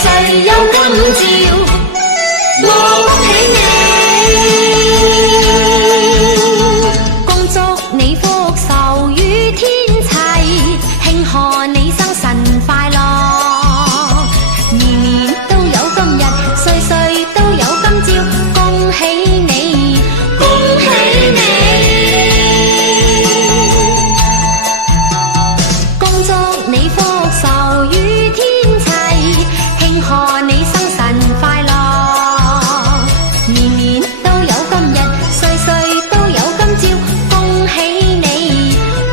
歲有今朝，我恭喜你，恭祝你福壽與天齊，慶賀你生辰快樂，年年都有今日，歲歲都有今朝，恭喜你，恭喜你，恭祝你福壽與天齊，慶賀你生辰快樂，年年都有今日，歲歲都有今朝，恭喜你，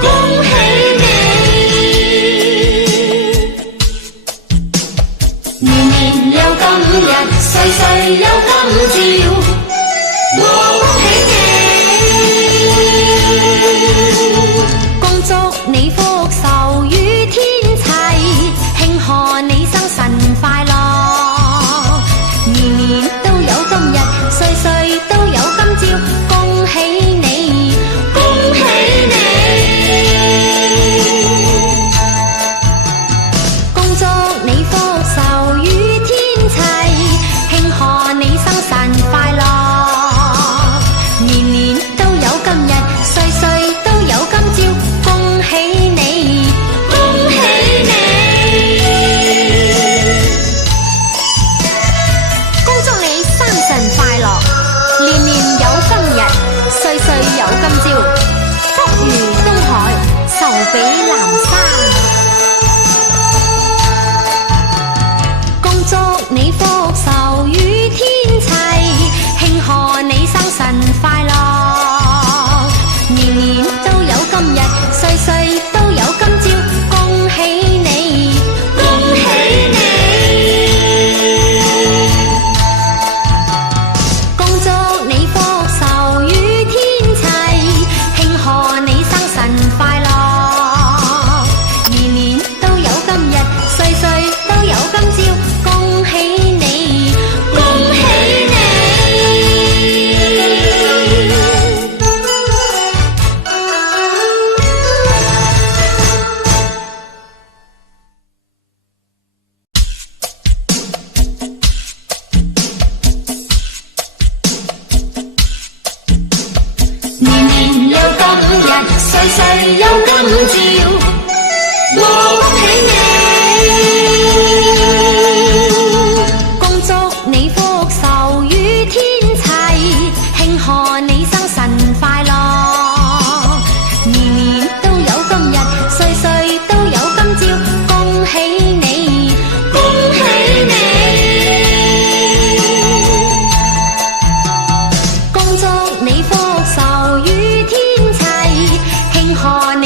恭喜你，年年有今日，歲歲有今朝，我恭喜你，恭祝你福壽與天齊，慶賀你生辰快樂，年年都有今日，歲歲都有今朝，恭喜你，恭喜你，恭祝你福壽與天齊，慶賀你生辰快樂，年年都有今日，歲歲都有今朝，恭喜你，恭喜你，恭祝你生辰快樂，年年有今日，歲歲有今朝，福如東海，壽比南山，恭祝你福壽與天齊，慶賀你生辰快樂，年年都有今日，歲歲都有今朝，恭喜你，恭喜你，恭祝你福壽與天齊，慶賀你生辰快樂，年年都有今日，歲歲都有今朝，恭喜你，恭喜你，年年有今日，歲歲有今朝，我恭喜你，恭祝你福壽與天齊，慶賀你生辰快樂，年年都有今日，歲歲都有今朝，恭喜你，恭喜你，恭祝你福壽與天齊，慶賀你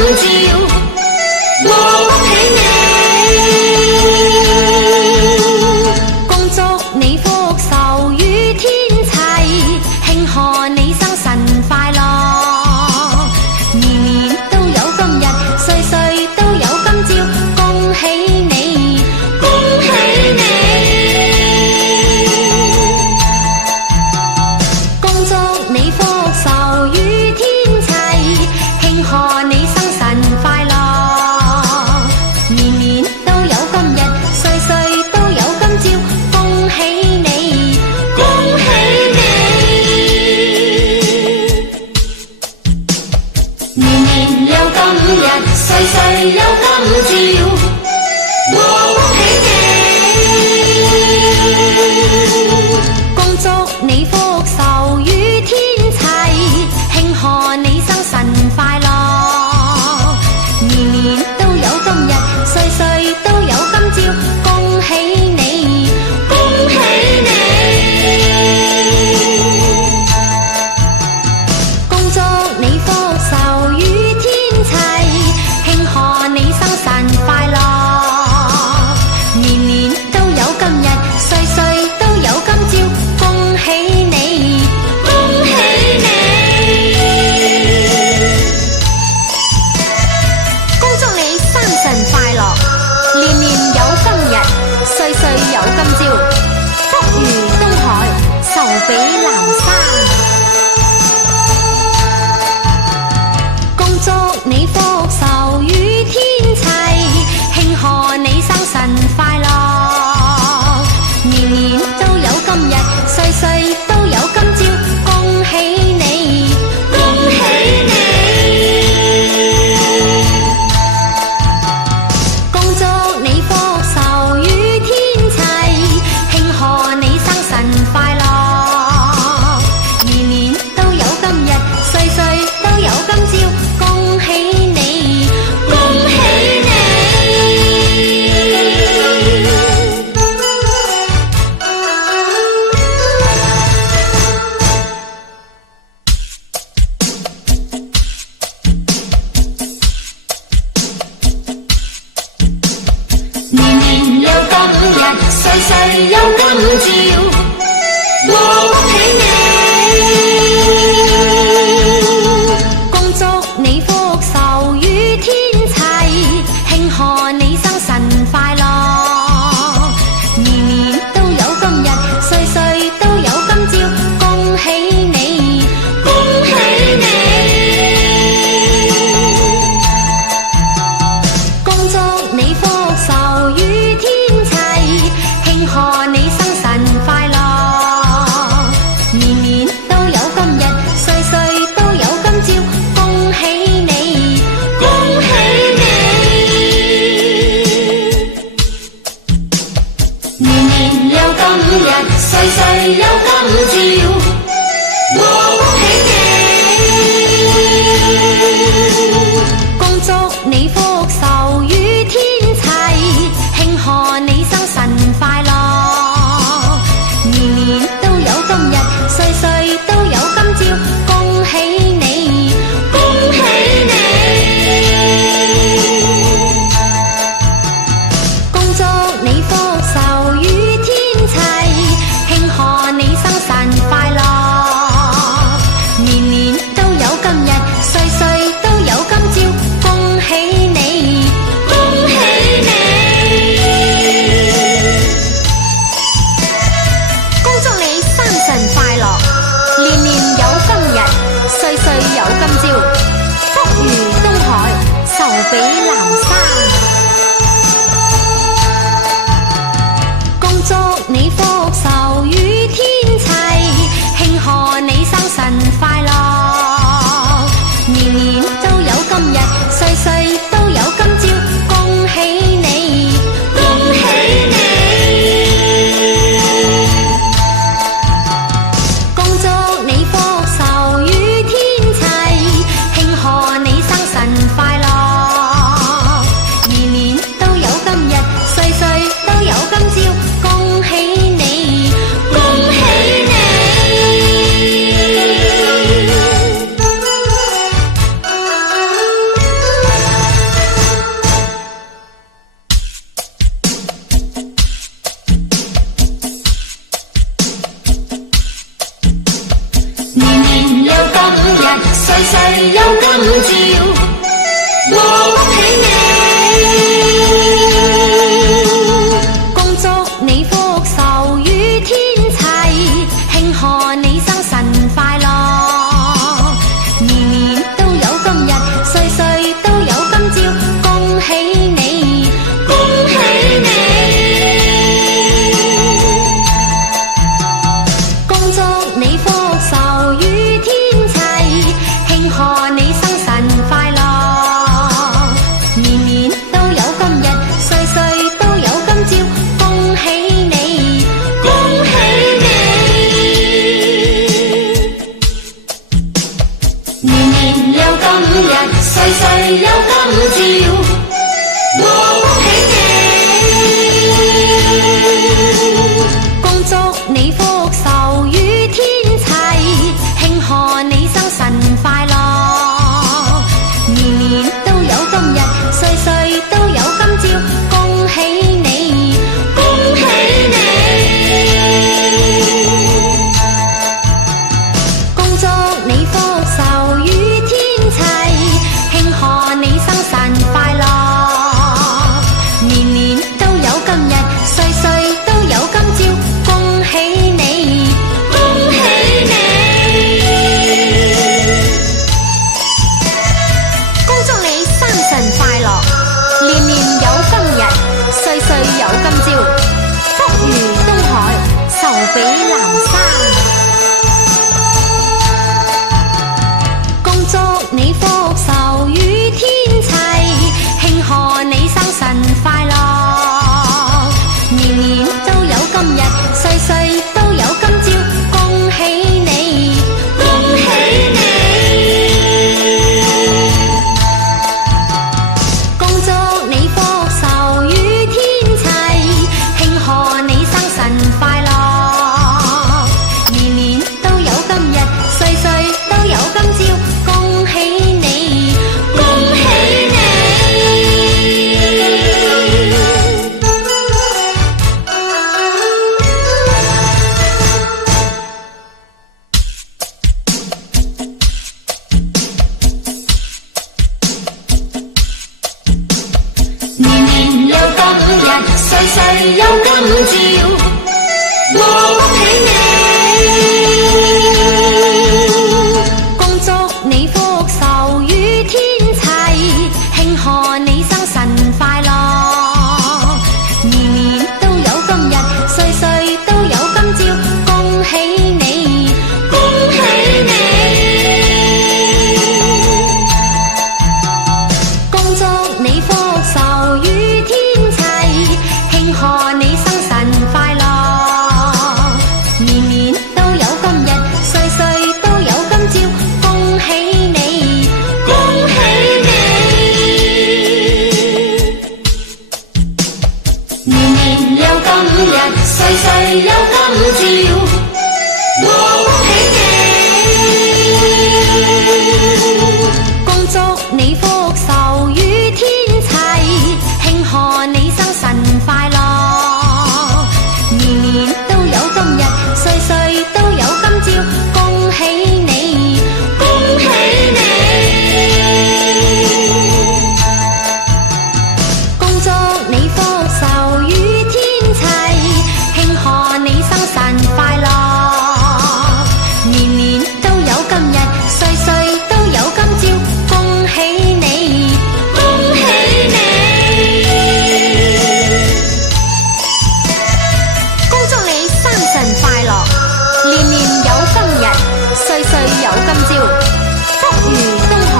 照，恭喜你，恭祝你福壽與天齊，慶賀你生辰快樂，年年都有今日，歲歲都有今朝，恭喜你，恭喜你，恭祝你福壽與天齊，慶賀你生辰快樂，年年都有今日，歲歲都有今朝，恭喜你，恭喜你，年年有今日，歲歲有今朝，恭喜你，恭祝你福壽與天齊，慶賀你生辰快樂，年年都有今日，歲歲都有今朝，恭喜你，恭喜你，恭祝你福壽與天齊，慶賀你生辰快樂，年年都有今日，歲歲都有今朝，恭喜你，恭喜你，恭祝你生辰快樂，年年有今日，歲歲有今朝，福如東海，壽比南山。恭祝你福壽與天齊，慶賀你生辰快樂，年年都有今日，歲歲都有今朝，恭喜你，恭喜你，恭祝你福壽與天齊，慶賀你生辰快樂，年年都有今日，歲歲都有今朝，恭喜你，恭喜你，年年有今日，歲歲有今朝，恭喜你，恭祝你福壽與天齊，慶賀你生辰快樂，年年都有今日，歲歲都有今朝，恭喜你，恭喜你，恭祝你福壽與天齊，慶賀你生辰快樂，年年都有今日，歲歲都有今朝，恭喜你，恭喜你，年年有今日，歲歲有今朝，恭喜你，恭祝你福壽與天齊，慶賀你生辰快樂，年年都有今日，歲歲都有今朝，恭喜你，恭喜你，恭祝你福壽與天齊，慶賀你生辰快樂，年年都有今日，歲歲都有今朝，恭喜你，恭喜你，恭祝你生辰快樂，年年有今日，歲歲有今朝，福如東海，壽比南山。恭祝你福壽與天齊，慶賀你生辰快樂，年年都有今日，歲歲都有今朝，恭喜你，恭喜你，恭祝你福壽與天齊，慶賀你生辰快樂，有今朝，我恭喜你，恭祝你福壽與天齊，慶賀你生辰快樂，年年都有今日，歲歲都有今朝，恭喜你，恭喜你，恭祝你福壽與天齊，慶賀你生辰快樂，年年都有今日，歲歲都有今朝，恭喜你，恭喜你，年年有今日，歲歲有今朝，我恭喜你，恭祝你福壽與天齊，慶賀你生辰快樂，年年都有今日，歲歲都有今朝，恭喜你，恭喜你，恭祝你福壽與天齊，慶賀你生辰快樂，年年都有今日，歲歲都有今朝，恭喜你，恭喜你，恭祝你生辰快樂，年年有今日，歲歲有今朝，福如東海，壽比南山，恭祝你福壽與天齊，慶賀你生辰快樂，年年都有今日，歲歲都有今朝，恭喜你，恭喜你，恭祝你福壽與天齊，慶賀你生辰快樂，年年都有今日，歲歲都有今朝，恭喜你，恭喜你，年年有今日，歲歲有今朝，我恭喜你，恭祝你福壽與天齊，慶賀你生辰快樂，年年都有今日，歲歲都有今朝，恭喜你，恭喜你，恭祝你福壽與天齊，慶賀你生辰快樂，年年都有今日，歲歲都有今朝，恭喜你，恭喜你，年年有今日，歲歲有今朝，我恭喜你，恭祝你福壽與天齊，慶賀你生辰快樂，年年都有今日，歲歲都有今朝，恭喜你，恭喜你，恭祝你福壽與天齊，慶賀你生辰快樂，年年都有今日，歲歲都有今朝，恭喜你，恭喜你，恭祝你生辰快樂，年年有今日，歲歲有今朝，福如東海，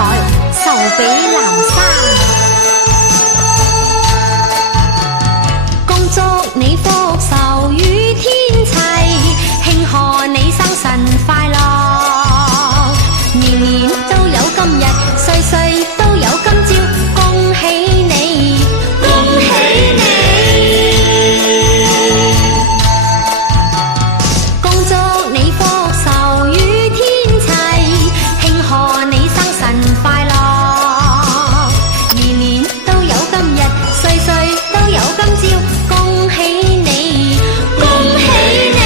壽比南山，恭祝你福壽與天齊，慶賀你生辰快樂，年年都有今日，歲歲都有今朝，恭喜你，恭喜你，恭祝你福壽與天齊，慶賀你生辰快樂，年年都有今日，歲歲都有今朝，恭喜你，恭喜你。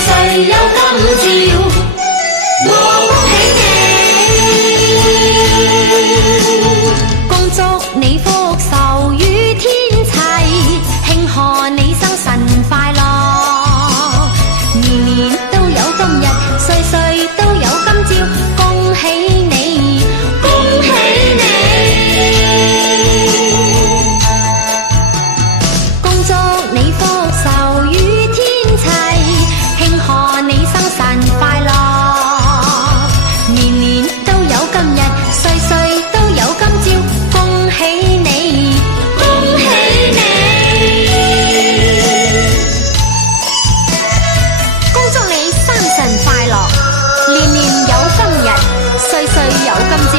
歲有今朝，我恭喜你，恭祝你福壽與天齊，慶賀你生辰快樂，年年都有今日，歲歲都有今朝，恭喜你，恭喜你，恭祝你福壽與天齊，慶賀你生辰快樂，年年都有今日，歲歲都有今朝，恭喜你，恭喜你，恭祝你生辰快樂，年年有今日，歲歲有今朝，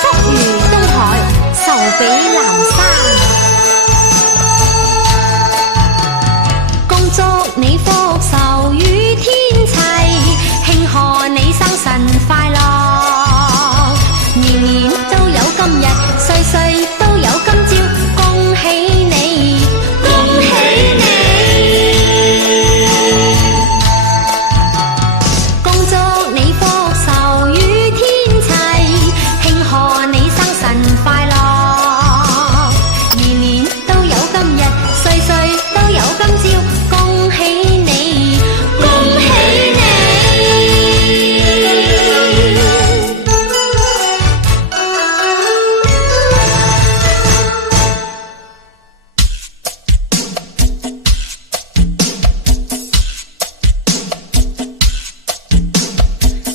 福如東海，壽比南山。恭祝你福壽與天齊，慶賀你生辰快樂，年年都有今日，歲歲都有今朝，恭喜你，恭喜你，恭祝你福壽與天齊，慶賀你生辰快樂，年年都有今日，歲歲都有今朝，恭喜你，恭喜你。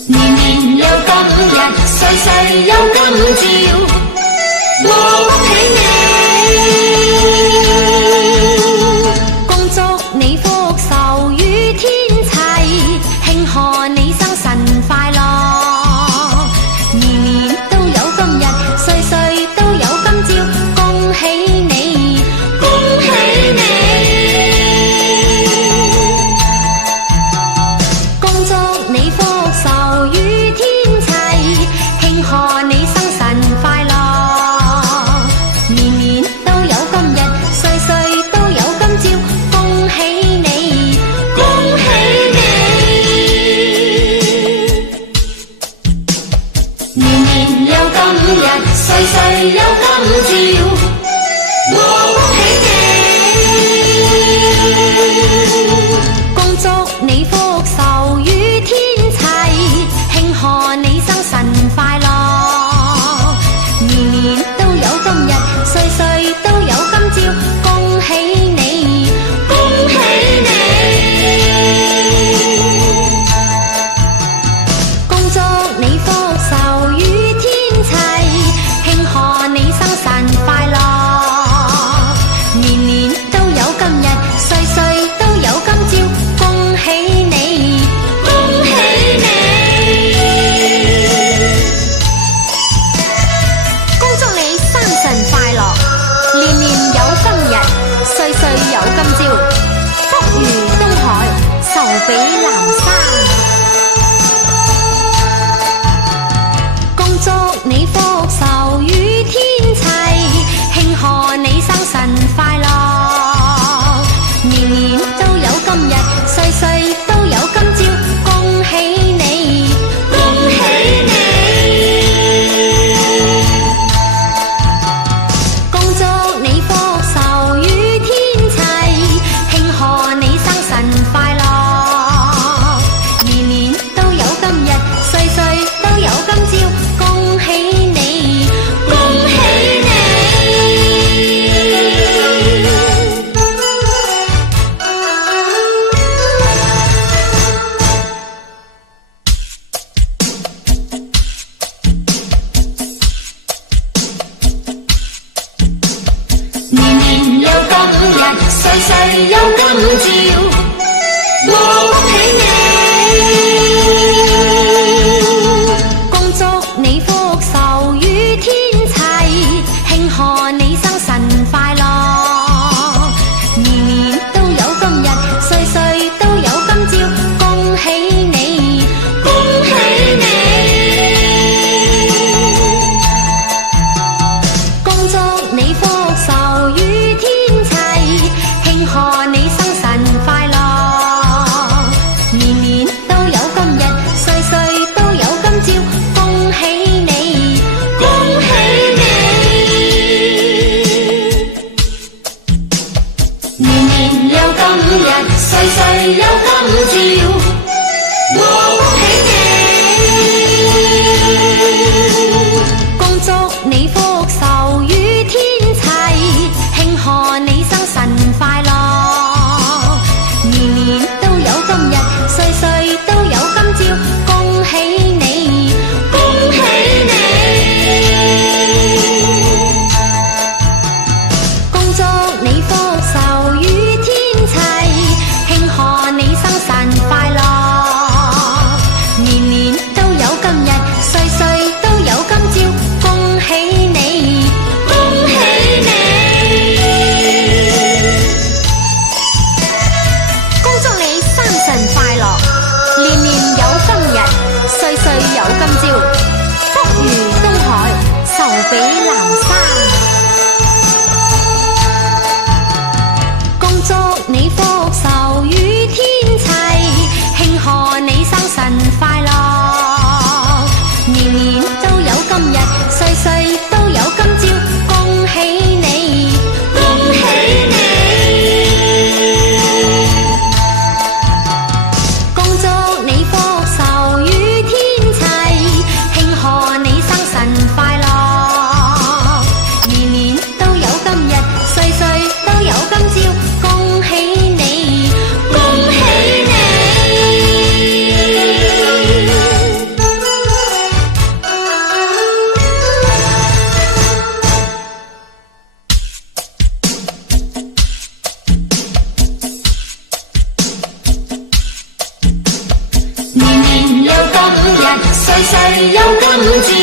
年年有今日，歲歲有今朝，我恭喜你，恭祝你福壽與天齊，慶賀你生辰快樂，年年都有今日，歲歲都有今朝，恭喜你，恭喜你，恭祝你福壽與天齊，慶賀你生辰快樂，年年都有今日，歲歲都有今朝，恭喜你，恭喜你，年年有今日，歲歲有今朝，我恭喜你，恭祝你福壽與天齊，慶賀你生辰快樂，年年都有今日，歲歲都有今朝，恭喜你，恭喜你，恭祝你福壽與天齊，慶賀你生辰快樂，年年都有今日，歲歲都有今朝，恭喜你。有今朝，福如東海，壽比南山。恭祝你福壽與天齊，慶賀你生辰快樂，年年都有今日，歲歲都有今朝，恭喜你，恭喜你！恭祝你福壽與天齊，慶賀你生辰快樂，年年都有今日，歲歲都有今朝，恭喜你，恭喜你！年年有今日，歲歲有今朝。